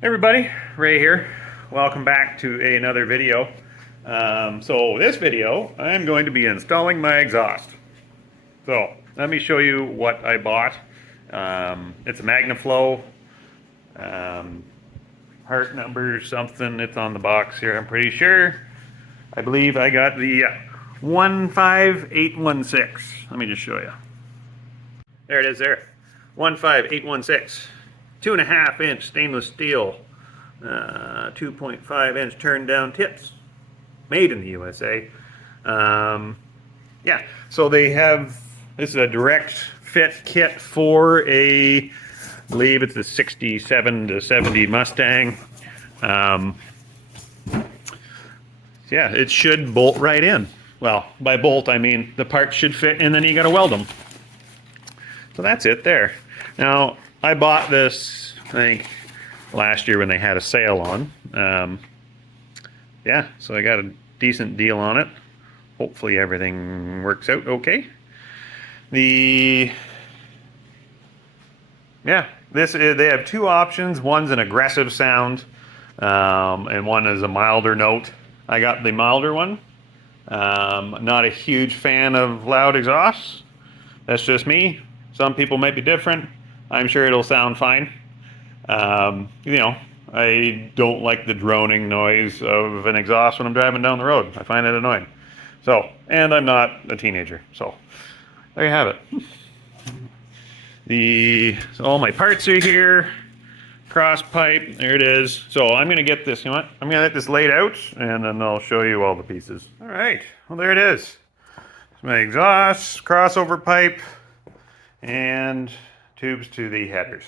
Hey everybody, Ray here. Welcome back to another video. So this video, I'm going to be installing my exhaust. So let me show you what I bought. It's a magnaflow. Part number something, it's on the box here, I'm pretty sure. I believe I got the 15816. Let me just show you. There it is there. 15816. 2.5 inch stainless steel, 2.5 inch turned down tips, made in the USA. Yeah, so they have, this is a direct fit kit for I believe it's a 67 to 70 Mustang. Yeah, it should bolt right in. Well, by bolt I mean the parts should fit and then you gotta weld them. So that's it there. Now, I bought this, I think, last year when they had a sale on. Yeah, so I got a decent deal on it. Hopefully everything works out okay. They have two options. One's an aggressive sound, and one is a milder note. I got the milder one. Not a huge fan of loud exhausts. That's just me. Some people might be different. I'm sure it'll sound fine. I don't like the droning noise of an exhaust when I'm driving down the road. I find it annoying. So, and I'm not a teenager. So, there you have it. So all my parts are here. Cross pipe, there it is. So I'm gonna get this, you know what? I'm gonna get this laid out and then I'll show you all the pieces. All right, well there it is. It's my exhaust, crossover pipe, and tubes to the headers.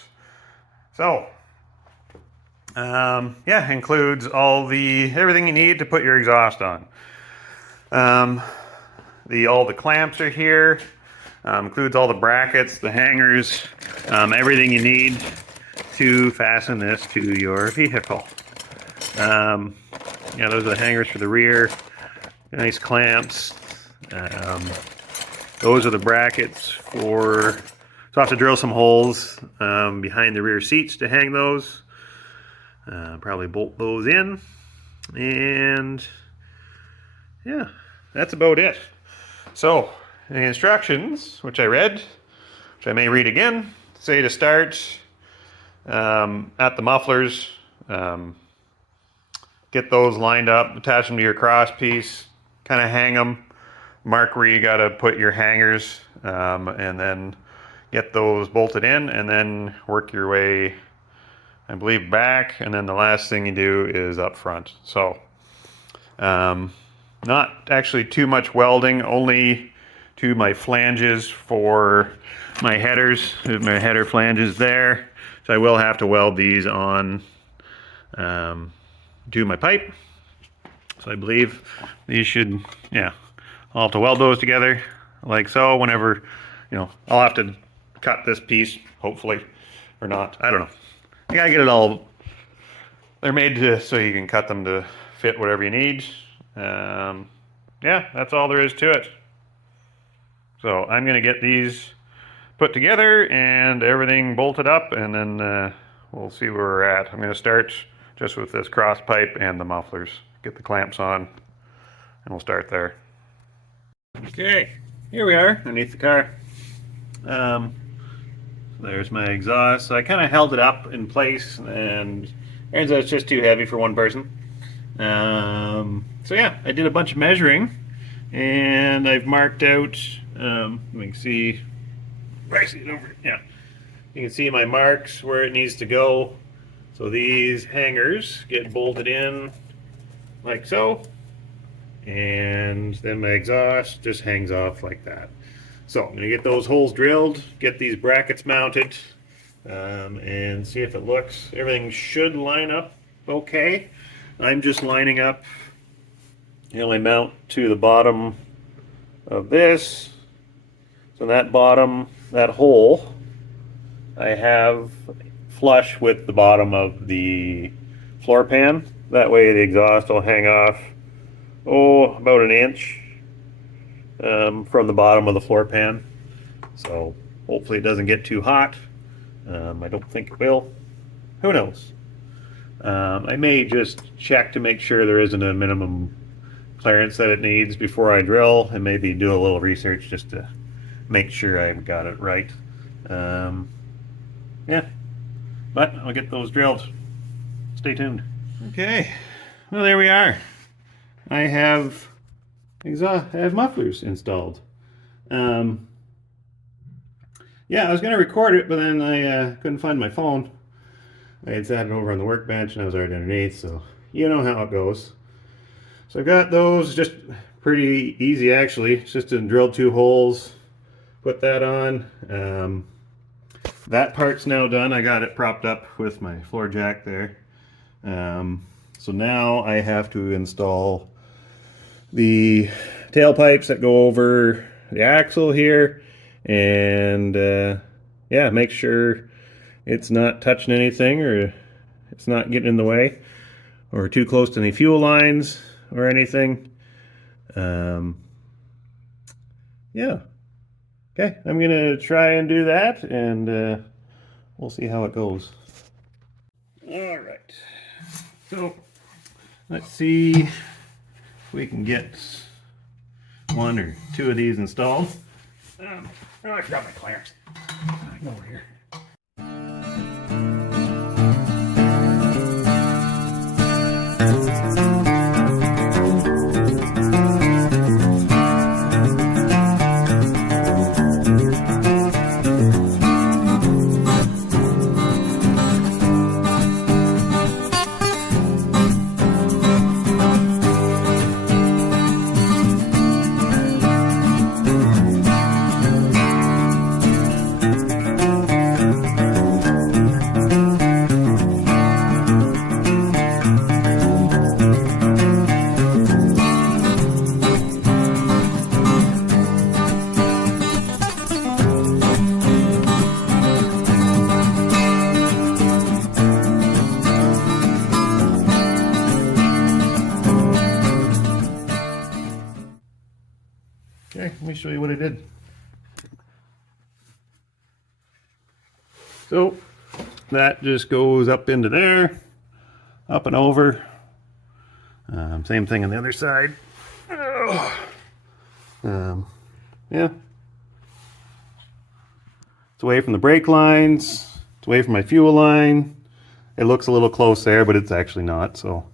So, yeah, includes everything you need to put your exhaust on. All the clamps are here. Includes all the brackets, the hangers, everything you need to fasten this to your vehicle. Yeah, those are the hangers for the rear. Nice clamps. Those are the brackets for. So I have to drill some holes behind the rear seats to hang those. Probably bolt those in. And yeah, that's about it. So the instructions, which I read, which I may read again, say to start at the mufflers, get those lined up, attach them to your cross piece, kind of hang them, mark where you got to put your hangers, and then get those bolted in and then work your way, I believe, back, and then the last thing you do is up front. So not actually too much welding, only to my flanges for my headers. My header flanges there, so I will have to weld these on to my pipe. So I believe these should, yeah, I'll have to weld those together like so. Whenever, I'll have to cut this piece, hopefully, or not. I don't know. I gotta get it all. They're made so you can cut them to fit whatever you need. Yeah, that's all there is to it. So I'm gonna get these put together and everything bolted up, and then we'll see where we're at. I'm gonna start just with this cross pipe and the mufflers. Get the clamps on, and we'll start there. Okay, here we are underneath the car. There's my exhaust. So I kind of held it up in place, and turns out it's just too heavy for one person. So yeah, I did a bunch of measuring, and I've marked out. You can see, yeah, you can see my marks where it needs to go. So these hangers get bolted in like so, and then my exhaust just hangs off like that. So I'm going to get those holes drilled, get these brackets mounted, and see if it looks. Everything should line up okay. I'm just lining up, my mount to the bottom of this. So that bottom, that hole, I have flush with the bottom of the floor pan. That way the exhaust will hang off, about an inch from the bottom of the floor pan. So hopefully it doesn't get too hot. I don't think it will. Who knows? I may just check to make sure there isn't a minimum clearance that it needs before I drill, and maybe do a little research just to make sure I've got it right. Yeah, but I'll get those drilled. Stay tuned. Okay, well, there we are. I have mufflers installed. Yeah, I was going to record it, but then I couldn't find my phone. I had sat it over on the workbench and I was already underneath, so you know how it goes. So I got those, just pretty easy actually. It's just to drill 2 holes, put that on. That part's now done. I got it propped up with my floor jack there. So now I have to install the tailpipes that go over the axle here, and yeah, make sure it's not touching anything or it's not getting in the way or too close to any fuel lines or anything. Yeah. Okay, I'm gonna try and do that, and we'll see how it goes. All right. So let's see if we can get 1 or 2 of these installed. Oh, I forgot my clamps. Go over here. Okay, let me show you what I did. So that just goes up into there, up and over. Same thing on the other side. Yeah. It's away from the brake lines. It's away from my fuel line. It looks a little close there, but it's actually not. So,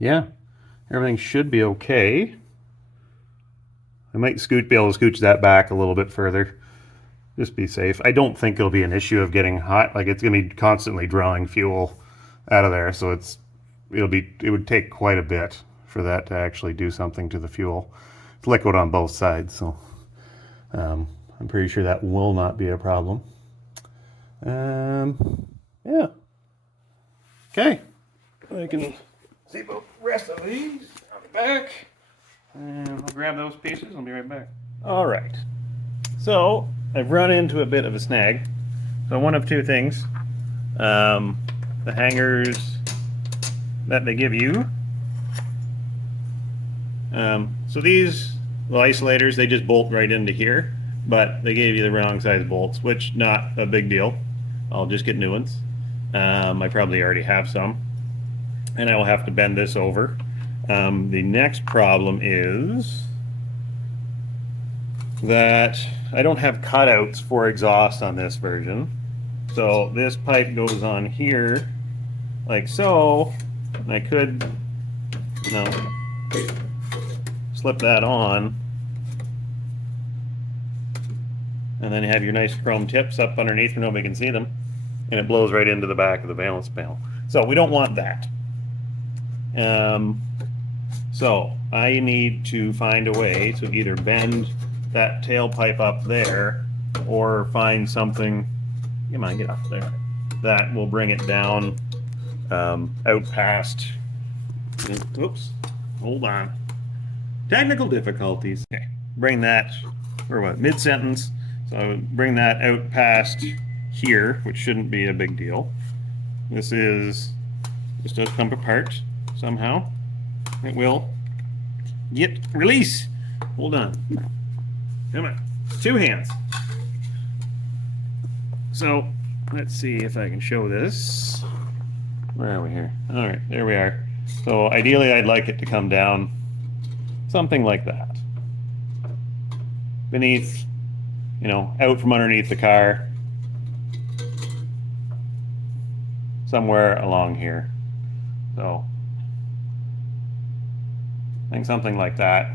yeah, everything should be okay. I might be able to scooch that back a little bit further. Just be safe. I don't think it'll be an issue of getting hot. Like, it's going to be constantly drawing fuel out of there, so it would take quite a bit for that to actually do something to the fuel. It's liquid on both sides, so I'm pretty sure that will not be a problem. Yeah. Okay. I can see about the rest of these on the back. And I'll grab those pieces and I'll be right back. All right. So I've run into a bit of a snag. So one of 2 things. The hangers that they give you. So these isolators, they just bolt right into here, but they gave you the wrong size bolts, which not a big deal. I'll just get new ones. I probably already have some, and I will have to bend this over. The next problem is that I don't have cutouts for exhaust on this version. So this pipe goes on here like so, and I could, slip that on, and then you have your nice chrome tips up underneath where nobody can see them, and it blows right into the back of the valence panel. So we don't want that. So I need to find a way to either bend that tailpipe up there or find something, come on, get off there, that will bring it down out past, oops, hold on, technical difficulties. Okay, bring that, or what, mid-sentence, so bring that out past here, which shouldn't be a big deal. This does come apart somehow. It will. Release. Hold on. Come on. 2 hands. So let's see if I can show this. Where are we here? All right, there we are. So ideally I'd like it to come down something like that. Beneath, you know, out from underneath the car. Somewhere along here. So I think something like that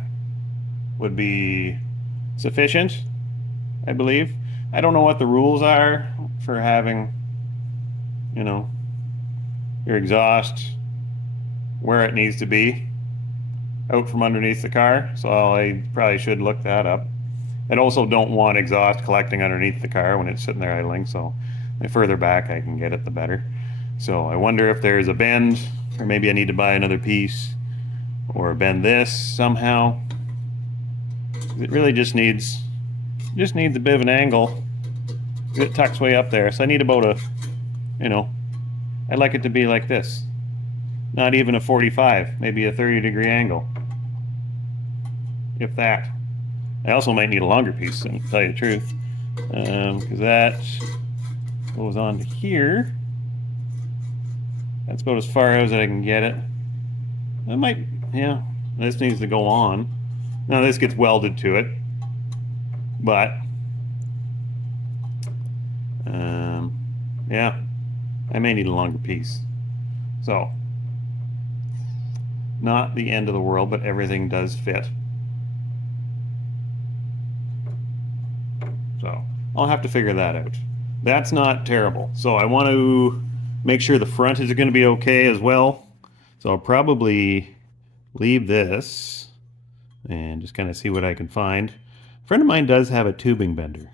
would be sufficient, I believe. I don't know what the rules are for having, you know, your exhaust where it needs to be out from underneath the car, so I probably should look that up. I also don't want exhaust collecting underneath the car when it's sitting there idling, so the further back I can get it, the better. So I wonder if there's a bend, or maybe I need to buy another piece, or bend this somehow. It really just needs a bit of an angle. It tucks way up there, so I need about a, you know, I'd like it to be like this. Not even a 45, maybe a 30-degree angle. If that. I also might need a longer piece, to tell you the truth. Because that goes on to here. That's about as far as I can get it. That might, yeah, this needs to go on. Now this gets welded to it. But, yeah, I may need a longer piece. So, not the end of the world, but everything does fit. So, I'll have to figure that out. That's not terrible. So I want to make sure the front is going to be okay as well. So I'll probably leave this and just kind of see what I can find. A friend of mine does have a tubing bender,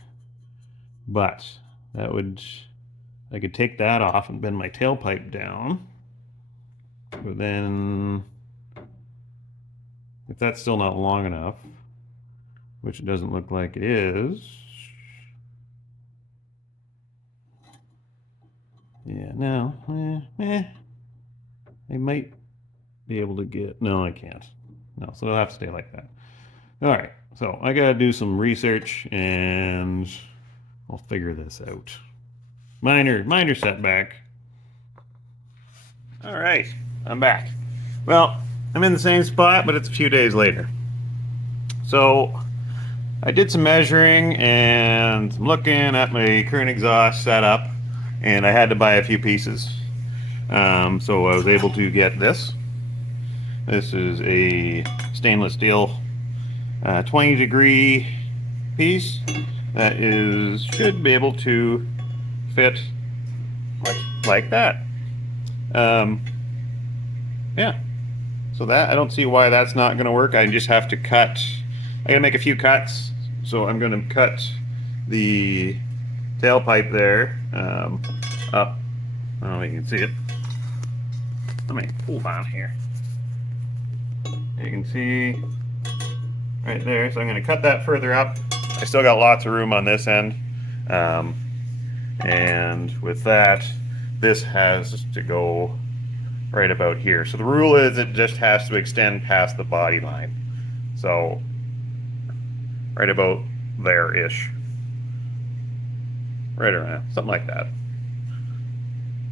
but that would, I could take that off and bend my tailpipe down. But then, if that's still not long enough, which it doesn't look like it is, yeah, no, I might be able to get, no, I can't. No, so it'll have to stay like that. All right, so I gotta do some research and I'll figure this out. Minor setback. All right, I'm back. Well, I'm in the same spot, but it's a few days later. So I did some measuring and I'm looking at my current exhaust setup, and I had to buy a few pieces. So I was able to get this. This is a stainless steel 20-degree piece that should be able to fit like that. Yeah. So that, I don't see why that's not going to work. I just have to cut. I got to make a few cuts. So I'm going to cut the tailpipe there up. I don't know if you can see it. Let me hold on here. You can see right there. So I'm going to cut that further up. I still got lots of room on this end. And with that, this has to go right about here. So the rule is it just has to extend past the body line. So right about there-ish. Right around, something like that.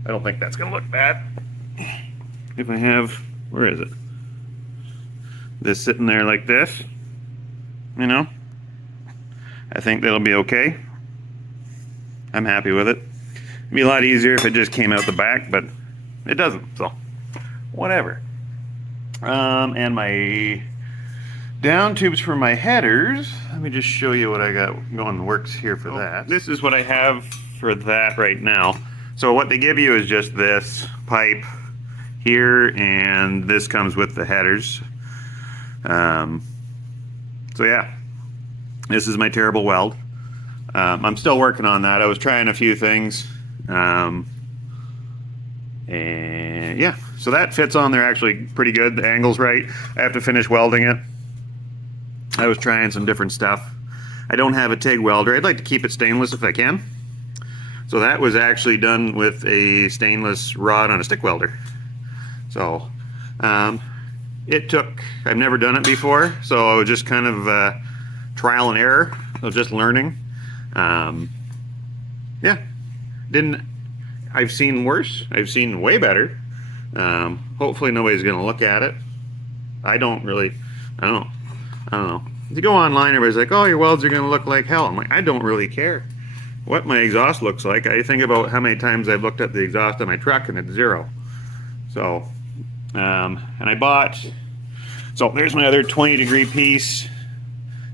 I don't think that's gonna look bad. If I have, where is it? This sitting there like this, you know, I think that'll be okay. I'm happy with it. It'd be a lot easier if it just came out the back, but it doesn't, so whatever. And my down tubes for my headers, let me just show you what I got going in the works here for that. This is what I have for that right now. So what they give you is just this pipe here, and this comes with the headers. So yeah, this is my terrible weld. I'm still working on that. I was trying a few things. And yeah, so that fits on there actually pretty good. The angle's right. I have to finish welding it. I was trying some different stuff. I don't have a TIG welder. I'd like to keep it stainless if I can. So that was actually done with a stainless rod on a stick welder. So it took, I've never done it before, so I was just kind of trial and error. I was just learning. Yeah, I've seen worse. I've seen way better. Hopefully nobody's going to look at it. I don't know. I don't know. If you go online, everybody's like, oh, your welds are going to look like hell. I'm like, I don't really care what my exhaust looks like. I think about how many times I've looked at the exhaust on my truck and it's zero. So, and I bought, so there's my other 20-degree piece,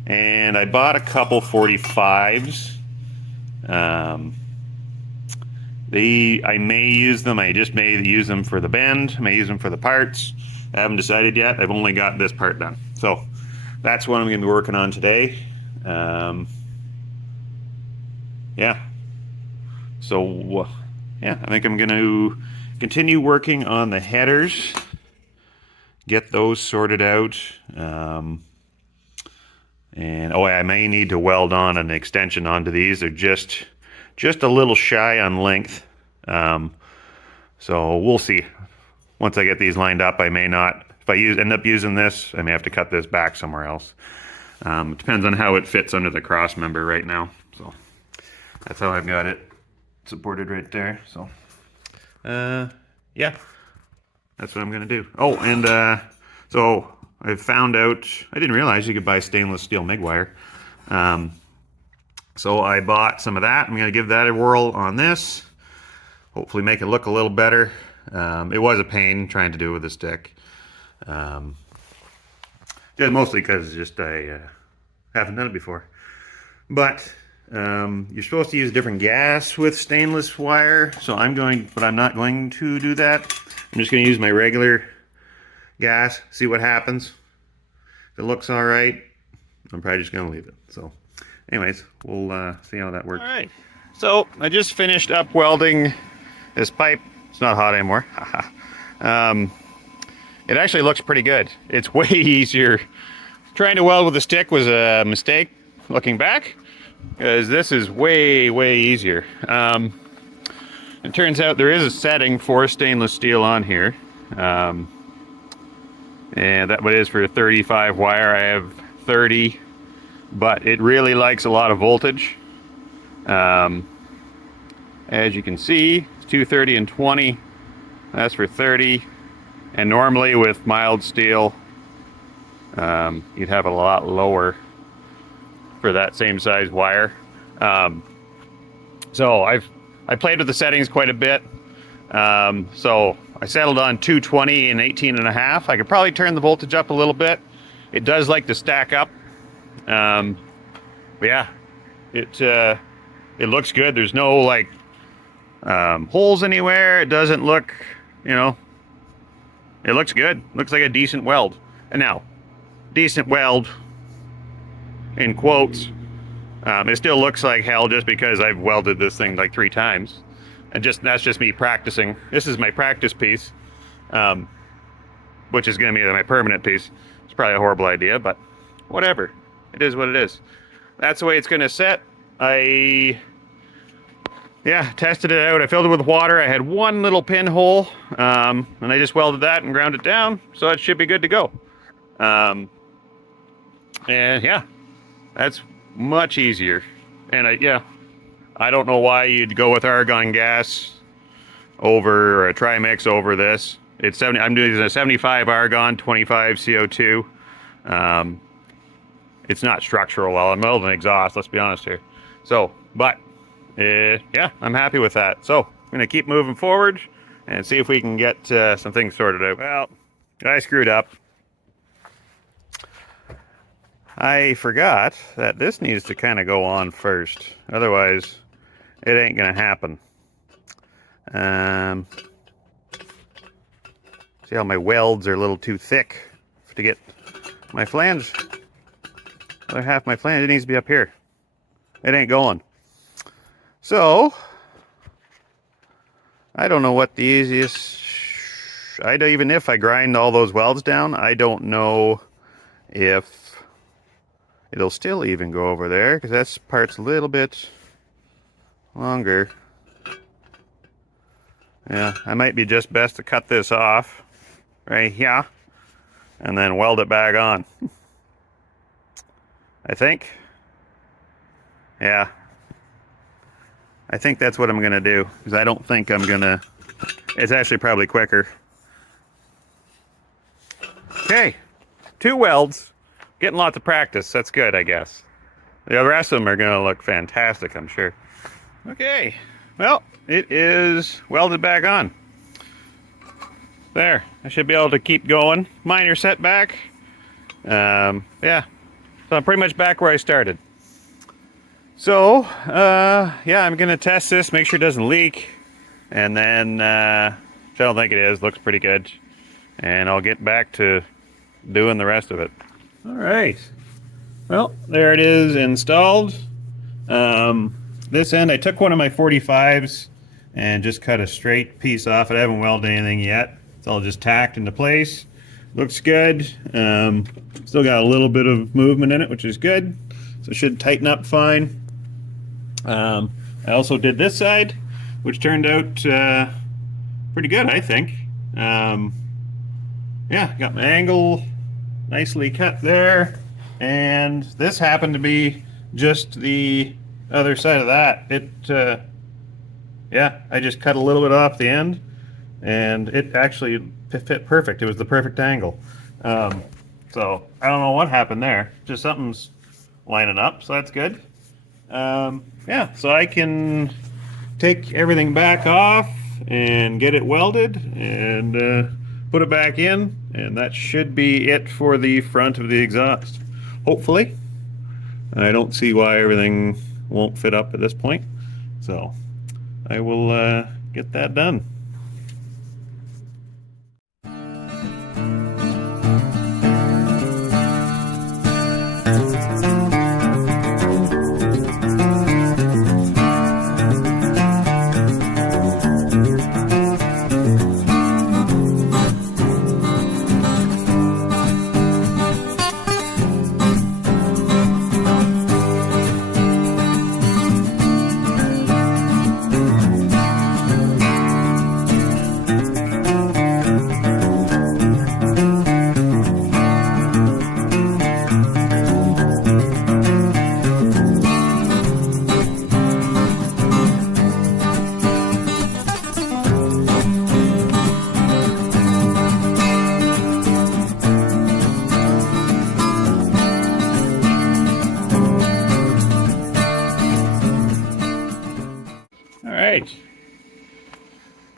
and I bought a couple 45s. I may use them. I just may use them for the bend. I may use them for the parts. I haven't decided yet. I've only got this part done. So that's what I'm going to be working on today. Yeah. So, yeah, I think I'm going to continue working on the headers, get those sorted out. And, oh, I may need to weld on an extension onto these. They're just a little shy on length. So we'll see. Once I get these lined up, I may not. If I end up using this, I may have to cut this back somewhere else. It depends on how it fits under the cross member right now. So that's how I've got it supported right there. So yeah, that's what I'm gonna do. Oh, and so I found out, I didn't realize you could buy stainless steel MIG wire. So I bought some of that. I'm gonna give that a whirl on this. Hopefully make it look a little better. It was a pain trying to do it with a stick. Just mostly because I haven't done it before. But you're supposed to use different gas with stainless wire, so but I'm not going to do that. I'm just going to use my regular gas, see what happens. If it looks all right, I'm probably just going to leave it. So anyways, we'll see how that works. All right, so I just finished up welding this pipe. It's not hot anymore. It actually looks pretty good. It's way easier. Trying to weld with a stick was a mistake, looking back, because this is way easier. It turns out there is a setting for stainless steel on here, and that what it is for 35 wire. I have 30, but it really likes a lot of voltage. As you can see, it's 230 and 20. That's for 30, and normally with mild steel, you'd have a lot lower for that same size wire. So I played with the settings quite a bit. So I settled on 220 and 18.5. I could probably turn the voltage up a little bit. It does like to stack up. But yeah, it looks good. There's no like holes anywhere. It doesn't look, it looks good. Looks like a decent weld. And now, decent weld in quotes. It still looks like hell just because I've welded this thing like 3 times. And that's just me practicing. This is my practice piece, which is going to be my permanent piece. It's probably a horrible idea, but whatever. It is what it is. That's the way it's going to set. I tested it out. I filled it with water. I had one little pinhole, and I just welded that and ground it down, so it should be good to go. And yeah, that's much easier. And I don't know why you'd go with argon gas or a trimix over this. It's I'm doing a 75 argon, 25 CO2. It's not structural well. I'm welding exhaust, let's be honest here. So, but yeah, I'm happy with that. So I'm gonna keep moving forward and see if we can get some things sorted out. Well, I screwed up. I forgot that this needs to kind of go on first. Otherwise, it ain't gonna happen. See how my welds are a little too thick to get my flange. Other half my flange, it needs to be up here. It ain't going. So, I don't know what the easiest... even if I grind all those welds down, I don't know if it'll still even go over there, because that part's a little bit longer. Yeah, I might be just best to cut this off right here and then weld it back on. I think. Yeah. I think that's what I'm gonna do, because I don't think I'm gonna, it's actually probably quicker. Okay, 2 welds, getting lots of practice, that's good, I guess. The rest of them are gonna look fantastic, I'm sure. Okay, well, it is welded back on. There, I should be able to keep going. Minor setback. Yeah, so I'm pretty much back where I started. So, yeah, I'm gonna test this, make sure it doesn't leak, and then, I don't think it is, looks pretty good. And I'll get back to doing the rest of it. All right, well, there it is installed. This end, I took one of my 45s and just cut a straight piece off it. I haven't welded anything yet. It's all just tacked into place. Looks good. Still got a little bit of movement in it, which is good. So it should tighten up fine. I also did this side, which turned out pretty good, I think. Yeah, got my angle nicely cut there. And this happened to be just the other side of that. It, yeah, I just cut a little bit off the end, and it actually fit perfect. It was the perfect angle. So I don't know what happened there. Just something's lining up, so that's good. Yeah, so I can take everything back off and get it welded and put it back in, and that should be it for the front of the exhaust. Hopefully. I don't see why everything won't fit up at this point, so I will get that done.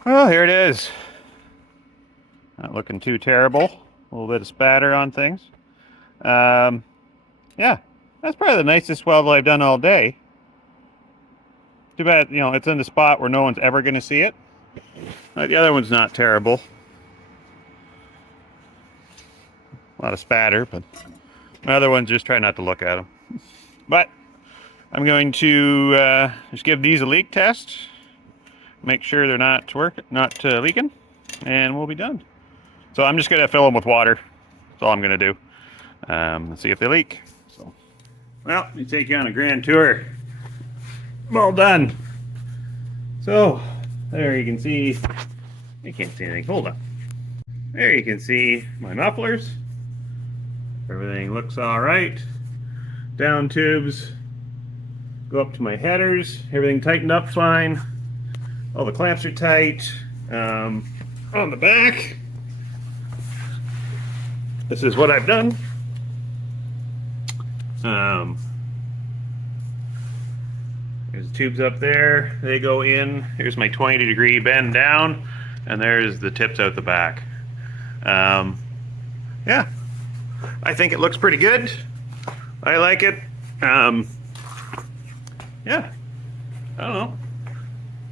Well, here it is. Not looking too terrible. A little bit of spatter on things. Yeah, that's probably the nicest weld I've done all day. Too bad, you know, it's in the spot where no one's ever going to see it. The other one's not terrible. A lot of spatter, but my other ones, just try not to look at them. But I'm going to just give these a leak test. Make sure they're not leaking, and we'll be done. So I'm just gonna fill them with water. That's all I'm gonna do. Let's see if they leak. So, well, let me take you on a grand tour. I'm all done. So there you can see. You can't see anything. Hold on. There you can see my mufflers. Everything looks all right. Down tubes go up to my headers. Everything tightened up fine. All the clamps are tight. On the back, this is what I've done. There's the tubes up there. They go in. Here's my 20-degree bend down, and there's the tips out the back. Yeah, I think it looks pretty good. I like it. Yeah, I don't know.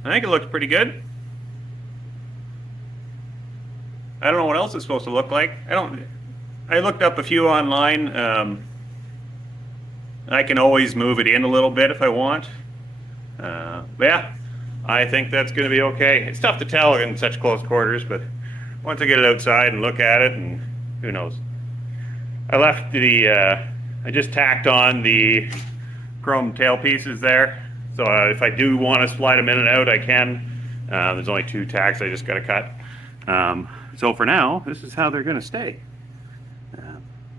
I think it looks pretty good. I don't know what else it's supposed to look like. I looked up a few online. I can always move it in a little bit if I want. But yeah, I think that's going to be okay. It's tough to tell in such close quarters, but once I get it outside and look at it, and who knows. I just tacked on the chrome tail pieces there. So if I do want to slide them in and out, I can. There's only 2 tacks I just got to cut. So for now, this is how they're going to stay.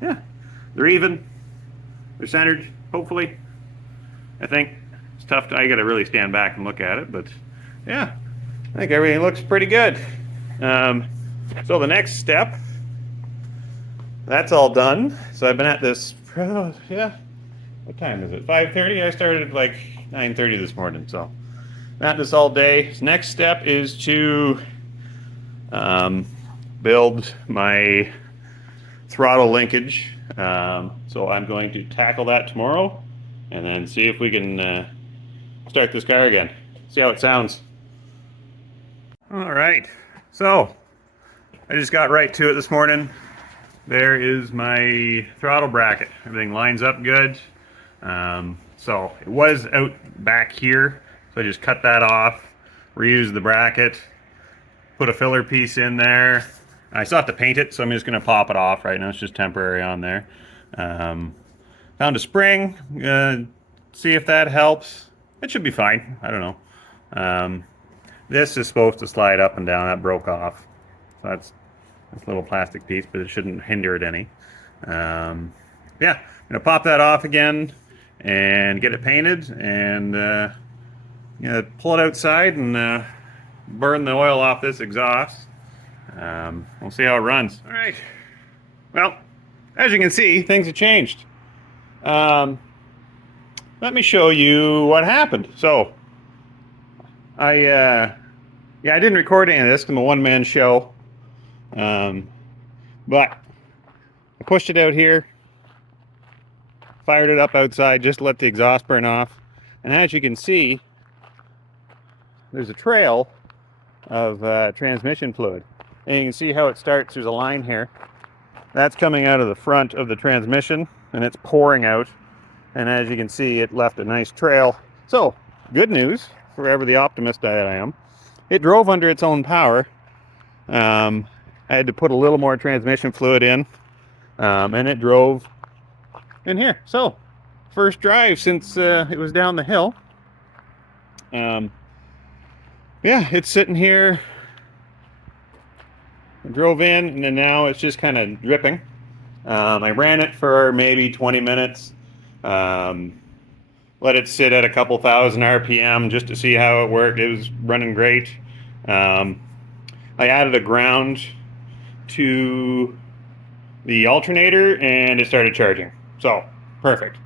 Yeah, they're even. They're centered, hopefully. I think. It's tough. I got to really stand back and look at it, but yeah, I think everything looks pretty good. So the next step, that's all done. So I've been at this, yeah, what time is it? 5:30? I started at like 9:30 this morning, so at this all day. Next step is to build my throttle linkage. So I'm going to tackle that tomorrow and then see if we can start this car again. See how it sounds. All right, so I just got right to it this morning. There is my throttle bracket. Everything lines up good. So it was out back here, so I just cut that off, reused the bracket, put a filler piece in there. I still have to paint it, so I'm just going to pop it off right now. It's just temporary on there. Found a spring, see if that helps. It should be fine. I don't know. This is supposed to slide up and down. That broke off. So that's this little plastic piece, but it shouldn't hinder it any. Yeah, I'm going to pop that off again and get it painted and pull it outside and burn the oil off this exhaust. We'll see how it runs. All right. Well, as you can see, things have changed. Let me show you what happened. So, I didn't record any of this because I'm a one-man show. But I pushed it out here, fired it up outside, just let the exhaust burn off. And as you can see, there's a trail of transmission fluid. And you can see how it starts. There's a line here. That's coming out of the front of the transmission, and it's pouring out. And as you can see, it left a nice trail. So, good news, for ever the optimist that I am. It drove under its own power. I had to put a little more transmission fluid in, and it drove in here. So, first drive since it was down the hill. Yeah, it's sitting here. I drove in, and then now it's just kind of dripping. I ran it for maybe 20 minutes. Let it sit at a couple thousand RPM just to see how it worked. It was running great. I added a ground to the alternator and it started charging. So, perfect.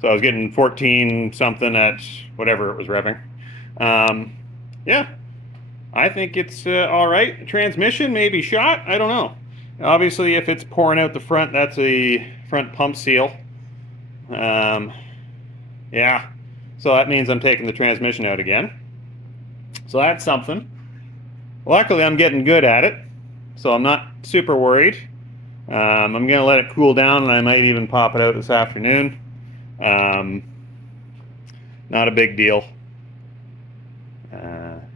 So I was getting 14 something at whatever it was revving. Yeah, I think it's all right. Transmission may be shot. I don't know. Obviously, if it's pouring out the front, that's a front pump seal. Yeah, so that means I'm taking the transmission out again. So that's something. Luckily, I'm getting good at it, so I'm not super worried. I'm going to let it cool down, and I might even pop it out this afternoon. Not a big deal.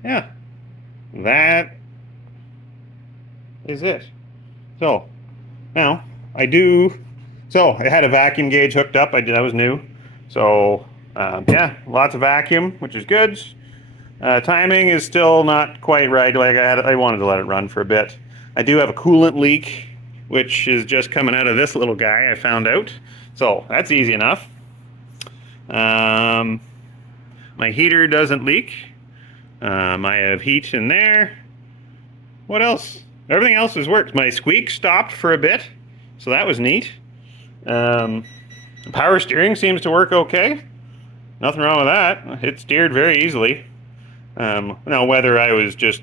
Yeah, that is it. So, now, I had a vacuum gauge hooked up. That was new. So, yeah, lots of vacuum, which is good. Timing is still not quite right. Like I wanted to let it run for a bit. I do have a coolant leak, which is just coming out of this little guy, I found out. So, that's easy enough. My heater doesn't leak. I have heat in there. What else? Everything else has worked. My squeak stopped for a bit, so that was neat. Power steering seems to work okay. Nothing wrong with that. It steered very easily. Now, whether I was just,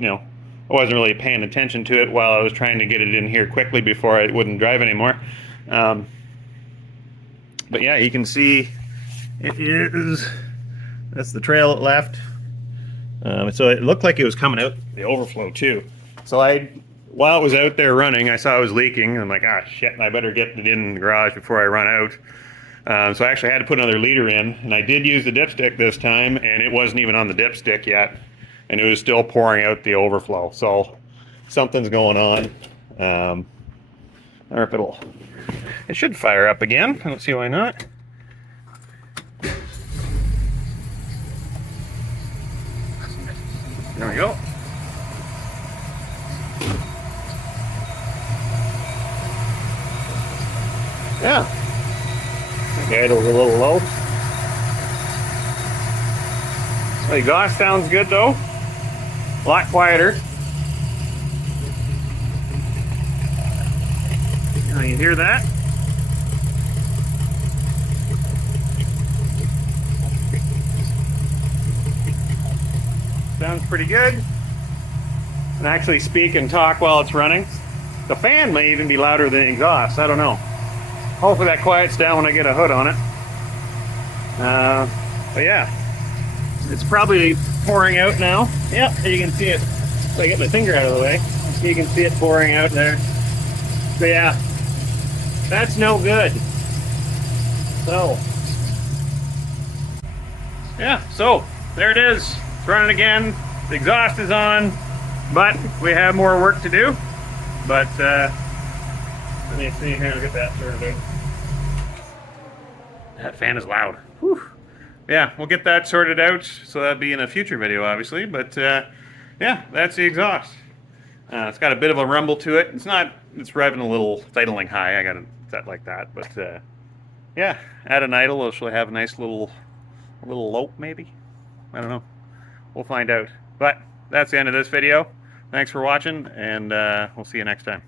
I wasn't really paying attention to it while I was trying to get it in here quickly before I wouldn't drive anymore. But yeah, you can see that's the trail it left. So it looked like it was coming out the overflow too. So while it was out there running, I saw it was leaking. I'm like, shit, I better get it in the garage before I run out. So I actually had to put another liter in, and I did use the dipstick this time, and it wasn't even on the dipstick yet, and it was still pouring out the overflow. So something's going on. I don't know if it should fire up again. I don't see why not. There we go. Yeah. The idle's a little low. The exhaust sounds good though. A lot quieter. You hear that? Sounds pretty good. And actually speak and talk while it's running. The fan may even be louder than the exhaust. I don't know. Hopefully that quiets down when I get a hood on it. But yeah, it's probably pouring out now. Yep, you can see it. If I get my finger out of the way, you can see it pouring out there. So yeah, that's no good. So yeah, so there it is. It's running again. The exhaust is on, but we have more work to do. But let me see here. Look at that sorted out. That fan is loud. Whew. Yeah, we'll get that sorted out. So that'll be in a future video, obviously. But yeah, that's the exhaust. It's got a bit of a rumble to it. It's revving a little. It's idling high. I got it set like that. But yeah, at an idle, it'll have a nice little lope, maybe. I don't know. We'll find out. But that's the end of this video. Thanks for watching, and we'll see you next time.